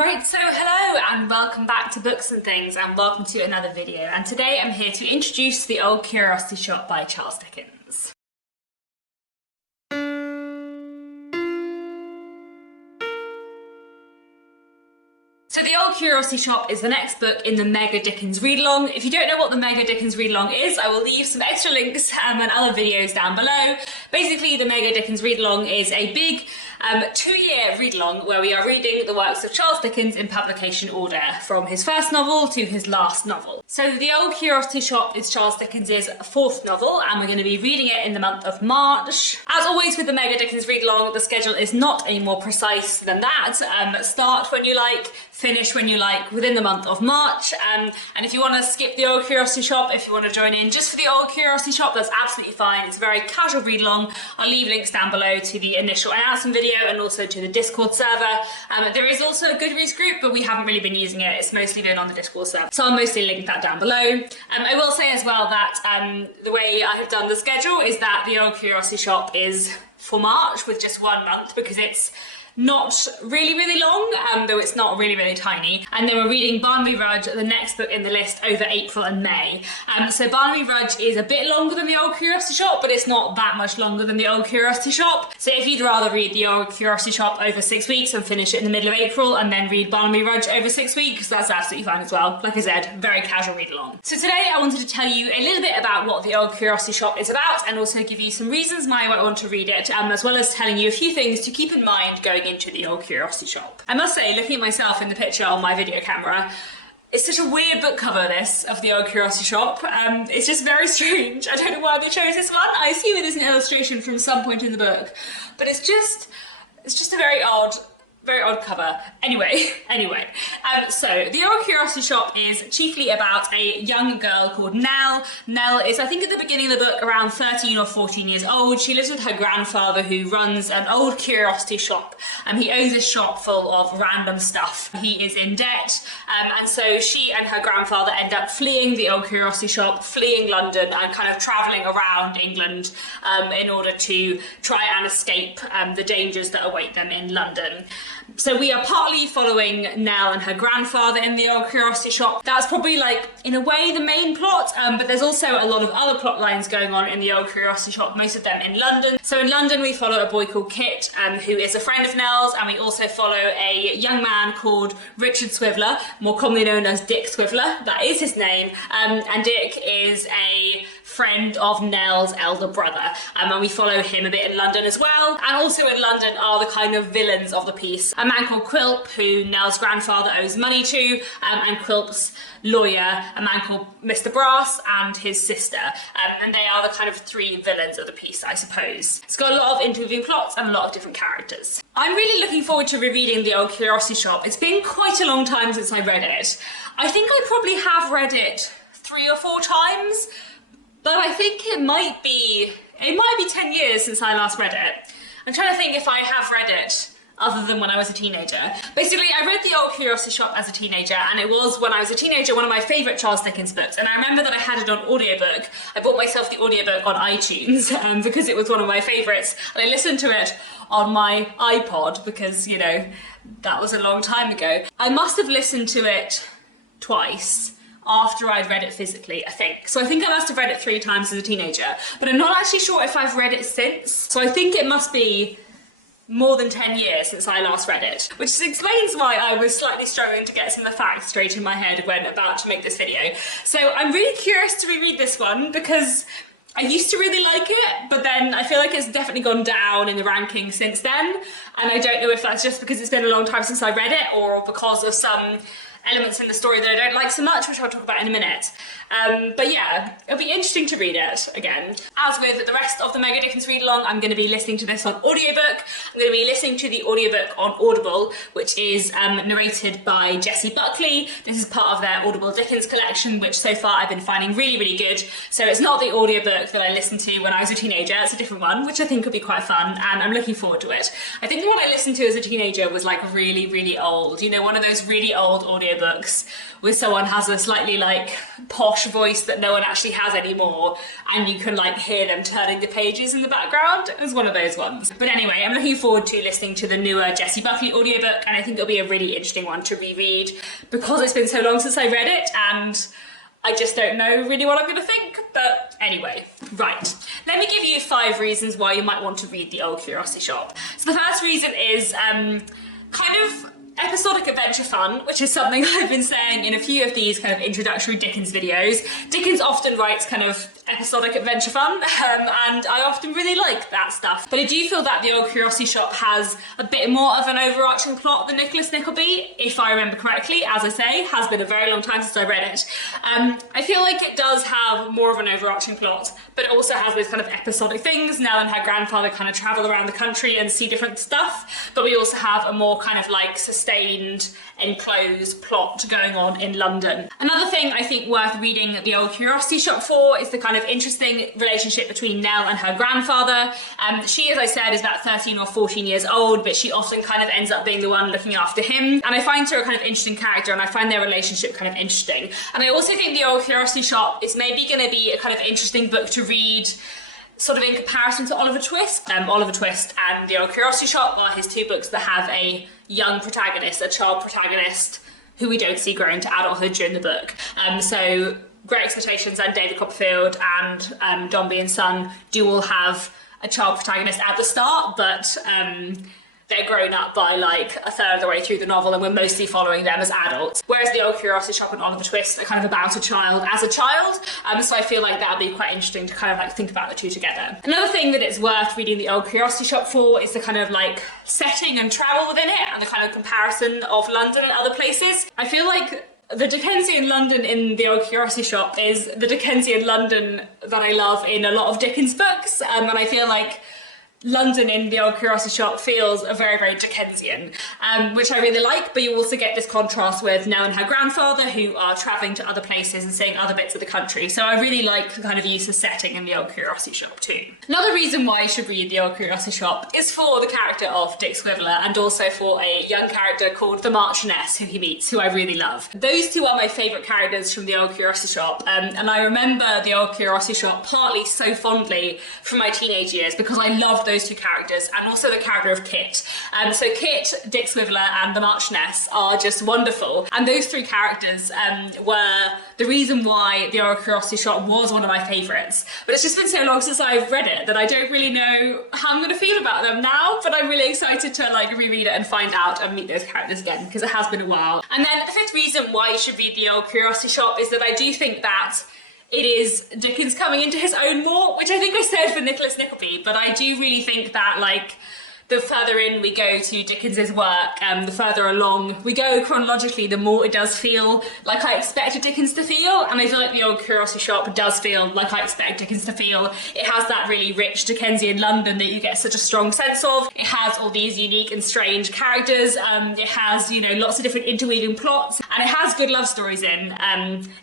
Right, so hello and welcome back to Books and Things and welcome to another video, and today I'm here to introduce The Old Curiosity Shop by Charles Dickens. So The Old Curiosity Shop is the next book in the Mega Dickens Readalong. If you don't know what the Mega Dickens Readalong is, I will leave some extra links and other videos down below. Basically, the Mega Dickens Readalong is a big 2-year read-along where we are reading the works of Charles Dickens in publication order, from his first novel to his last novel. So The Old Curiosity Shop is Charles Dickens' fourth novel, and we're going to be reading it in the month of March. As always with the Mega Dickens Read-along, the schedule is not any more precise than that. Start when you like, finish when you like, within the month of March. And if you want to skip The Old Curiosity Shop, if you want to join in just for The Old Curiosity Shop, that's absolutely fine. It's a very casual read-along. I'll leave links down below to the initial announcement video and also to the Discord server. There is also a Goodreads group, but we haven't really been using it. It's mostly been on the Discord server, so I'll mostly link that down below. I will say as well that the way I have done the schedule is that The Old Curiosity Shop is for March with just 1 month, because it's not really long, though it's not really tiny. And then we're reading Barnaby Rudge, the next book in the list, over April and May. So Barnaby Rudge is a bit longer than The Old Curiosity Shop, but it's not that much longer than The Old Curiosity Shop. So if you'd rather read The Old Curiosity Shop over 6 weeks and finish it in the middle of April, and then read Barnaby Rudge over 6 weeks, that's absolutely fine as well. Like I said, very casual read along. So today I wanted to tell you a little bit about what The Old Curiosity Shop is about, and also give you some reasons why you might want to read it, as well as telling you a few things to keep in mind going into The Old Curiosity Shop. I must say, looking at myself in the picture on my video camera, it's such a weird book cover, this, of The Old Curiosity Shop. It's just very strange. I don't know why they chose this one. I assume it is an illustration from some point in the book, but it's just a very odd cover. Anyway, so The Old Curiosity Shop is chiefly about a young girl called Nell. Nell is, I think at the beginning of the book, around 13 or 14 years old. She lives with her grandfather, who runs an old curiosity shop, and he owns a shop full of random stuff. He is in debt, and so she and her grandfather end up fleeing the Old Curiosity Shop, fleeing London, and kind of travelling around England in order to try and escape the dangers that await them in London. So we are partly following Nell and her grandfather in The Old Curiosity Shop. That's probably, like, in a way, the main plot, but there's also a lot of other plot lines going on in The Old Curiosity Shop, most of them in London. So in London we follow a boy called Kit, who is a friend of Nell's, and we also follow a young man called Richard Swiveller, more commonly known as Dick Swiveller. That is his name, and Dick is a friend of Nell's elder brother, and we follow him a bit in London as well. And also in London are the kind of villains of the piece. A man called Quilp, who Nell's grandfather owes money to, and Quilp's lawyer, a man called Mr. Brass, and his sister. And they are the kind of three villains of the piece, I suppose. It's got a lot of interweaving plots and a lot of different characters. I'm really looking forward to rereading The Old Curiosity Shop. It's been quite a long time since I read it. I think I probably have read it 3 or 4 times, but I think it might be 10 years since I last read it. I'm trying to think if I have read it other than when I was a teenager. Basically, I read The Old Curiosity Shop as a teenager, and it was, when I was a teenager, one of my favourite Charles Dickens books. And I remember that I had it on audiobook. I bought myself the audiobook on iTunes because it was one of my favourites. And I listened to it on my iPod because, you know, that was a long time ago. I must have listened to it twice after I'd read it physically, I think. So I think I must have read it 3 times as a teenager, but I'm not actually sure if I've read it since. So I think it must be more than 10 years since I last read it, which explains why I was slightly struggling to get some of the facts straight in my head when about to make this video. So I'm really curious to reread this one because I used to really like it, but then I feel like it's definitely gone down in the rankings since then, and I don't know if that's just because it's been a long time since I read it, or because of some elements in the story that I don't like so much, which I'll talk about in a minute. But yeah, it'll be interesting to read it again. As with the rest of the Mega Dickens Readalong, I'm going to be listening to this on audiobook. I'm going to be listening to the audiobook on Audible, which is narrated by Jessie Buckley. This is part of their Audible Dickens collection, which so far I've been finding really good. So it's not the audiobook that I listened to when I was a teenager, it's a different one, which I think could be quite fun, and I'm looking forward to it. I think the one I listened to as a teenager was like really old, you know, one of those really old audiobooks audiobooks where someone has a slightly like posh voice that no one actually has anymore, and you can like hear them turning the pages in the background. It was one of those ones. But anyway, I'm looking forward to listening to the newer Jessie Buckley audiobook, and I think it'll be a really interesting one to reread because it's been so long since I read it, and I just don't know really what I'm going to think. But anyway, right. Let me give you 5 reasons why you might want to read The Old Curiosity Shop. So the first reason is kind of episodic adventure fun, which is something I've been saying in a few of these kind of introductory Dickens videos. Dickens often writes kind of episodic adventure fun, and I often really like that stuff. But I do feel that The Old Curiosity Shop has a bit more of an overarching plot than Nicholas Nickleby, if I remember correctly. As I say, has been a very long time since I read it. I feel like it does have more of an overarching plot, but it also has those kind of episodic things. Nell and her grandfather kind of travel around the country and see different stuff, but we also have a more kind of like sustained, enclosed plot going on in London. Another thing I think worth reading The Old Curiosity Shop for is the kind of interesting relationship between Nell and her grandfather. She, as I said, is about 13 or 14 years old, but she often kind of ends up being the one looking after him. And I find her a kind of interesting character, and I find their relationship kind of interesting. And I also think The Old Curiosity Shop is maybe going to be a kind of interesting book to read sort of in comparison to Oliver Twist. Oliver Twist and The Old Curiosity Shop are his 2 books that have a young protagonist, a child protagonist, who we don't see grow into adulthood during the book. So Great Expectations and David Copperfield and Dombey and Son do all have a child protagonist at the start, but they're grown up by like a third of the way through the novel, and we're mostly following them as adults. Whereas The Old Curiosity Shop and Oliver Twist are kind of about a child as a child, so I feel like that'll be quite interesting to kind of like think about the 2 together. Another thing that it's worth reading The Old Curiosity Shop for is the kind of like setting and travel within it, and the kind of comparison of London and other places. I feel like the Dickensian London in The Old Curiosity Shop is the Dickensian London that I love in a lot of Dickens books, and I feel like London in The Old Curiosity Shop feels very, very Dickensian, which I really like, but you also get this contrast with Nell and her grandfather, who are travelling to other places and seeing other bits of the country. So I really like the kind of use of setting in The Old Curiosity Shop too. Another reason why you should read The Old Curiosity Shop is for the character of Dick Swiveller, and also for a young character called the Marchioness, who he meets, who I really love. Those 2 are my favourite characters from The Old Curiosity Shop, and I remember The Old Curiosity Shop partly so fondly from my teenage years because I loved those 2 characters, and also the character of Kit. So Kit, Dick Swiveller and the Marchioness are just wonderful, and those 3 characters were the reason why The Old Curiosity Shop was one of my favourites. But it's just been so long since I've read it that I don't really know how I'm going to feel about them now, but I'm really excited to like reread it and find out and meet those characters again, because it has been a while. And then the 5th reason why you should read The Old Curiosity Shop is that I do think that it is Dickens coming into his own more, which I think I said for Nicholas Nickleby, but I do really think that like the further in we go to Dickens's work, the further along we go chronologically, the more it does feel like I expected Dickens to feel, and I feel like The Old Curiosity Shop does feel like I expect Dickens to feel. It has that really rich Dickensian London that you get such a strong sense of. It has all these unique and strange characters. It has, you know, lots of different interweaving plots, and it has good love stories in,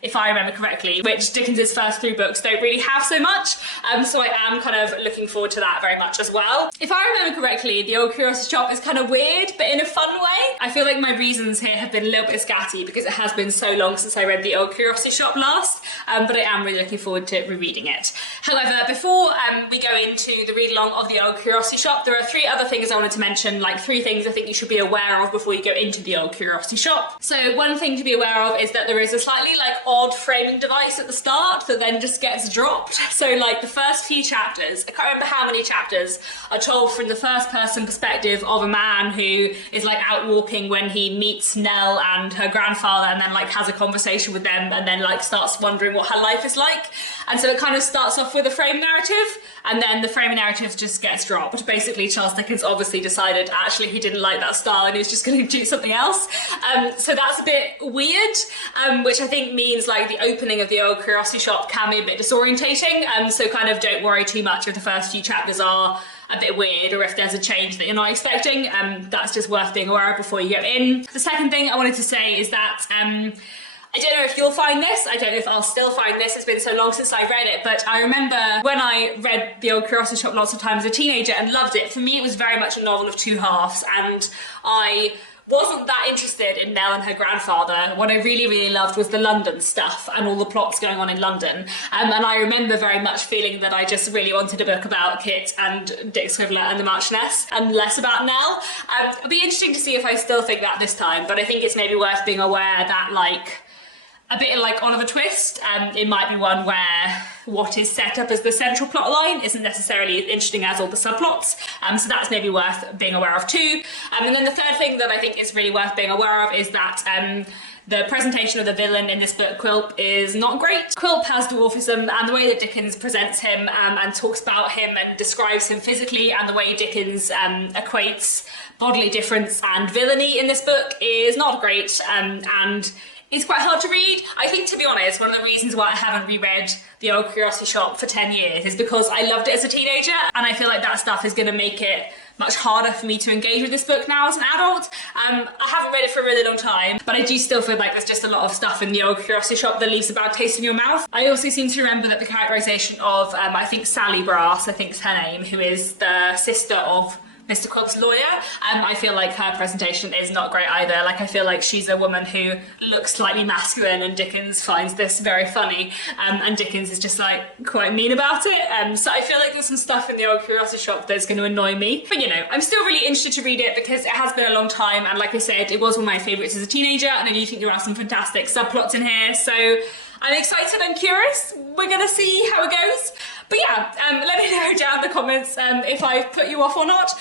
if I remember correctly, which Dickens's first 3 books don't really have so much. So I am kind of looking forward to that very much as well. If I remember correctly, The Old Curiosity Shop is kind of weird, but in a fun way. I feel like my reasons here have been a little bit scatty because it has been so long since I read The Old Curiosity Shop last, but I am really looking forward to rereading it. However, before we go into the read-along of The Old Curiosity Shop, there are 3 other things I wanted to mention, like 3 things I think you should be aware of before you go into The Old Curiosity Shop. So one thing to be aware of is that there is a slightly like odd framing device at the start that then just gets dropped. So like the first few chapters, I can't remember how many chapters, are told from the first person perspective of a man who is like out walking when he meets Nell and her grandfather, and then like has a conversation with them, and then like starts wondering what her life is like. And so it kind of starts off with a frame narrative, and then the frame narrative just gets dropped. Basically, Charles Dickens obviously decided actually he didn't like that style and he was just going to do something else. So that's a bit weird, which I think means like the opening of The Old Curiosity Shop can be a bit disorientating. So kind of don't worry too much if the first few chapters are a bit weird, or if there's a change that you're not expecting. That's just worth being aware of before you go in. The second thing I wanted to say is that I don't know if you'll find this, I don't know if I'll still find this, it's been so long since I read it, but I remember when I read The Old Curiosity Shop lots of times as a teenager and loved it, for me it was very much a novel of 2 halves, and I wasn't that interested in Nell and her grandfather. What I really, really loved was the London stuff and all the plots going on in London. And I remember very much feeling that I just really wanted a book about Kit and Dick Swiveller and the Marchioness and less about Nell. It'll be interesting to see if I still think that this time, but I think it's maybe worth being aware that, like, a bit like Oliver Twist, it might be one where what is set up as the central plot line isn't necessarily as interesting as all the subplots, so that's maybe worth being aware of too. And then the third thing that I think is really worth being aware of is that the presentation of the villain in this book, Quilp, is not great. Quilp has dwarfism, and the way that Dickens presents him and talks about him and describes him physically, and the way Dickens equates bodily difference and villainy in this book is not great, and it's quite hard to read. I think, to be honest, one of the reasons why I haven't reread The Old Curiosity Shop for 10 years is because I loved it as a teenager, and I feel like that stuff is going to make it much harder for me to engage with this book now as an adult. I haven't read it for a really long time, but I do still feel like there's just a lot of stuff in The Old Curiosity Shop that leaves a bad taste in your mouth. I also seem to remember that the characterisation of, I think Sally Brass, I think is her name, who is the sister of Mr. Quilp's lawyer, I feel like her presentation is not great either. Like, I feel like she's a woman who looks slightly masculine, and Dickens finds this very funny, and Dickens is just like quite mean about it. So I feel like there's some stuff in The Old Curiosity Shop that's going to annoy me. But you know, I'm still really interested to read it because it has been a long time, and like I said, it was one of my favourites as a teenager, and I do think there are some fantastic subplots in here. So I'm excited and curious. We're going to see how it goes. But yeah, let me know down in the comments if I've put you off or not.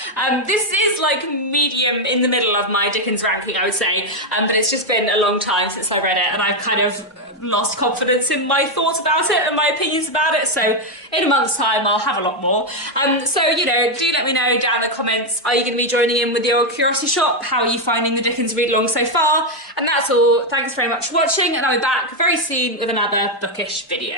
This is like medium in the middle of my Dickens ranking, I would say, but it's just been a long time since I read it, and I've kind of lost confidence in my thoughts about it and my opinions about it, so in a month's time I'll have a lot more. So, you know, do let me know down in the comments, are you going to be joining in with the Old Curiosity Shop? How are you finding the Dickens read-along so far? And that's all. Thanks very much for watching, and I'll be back very soon with another bookish video.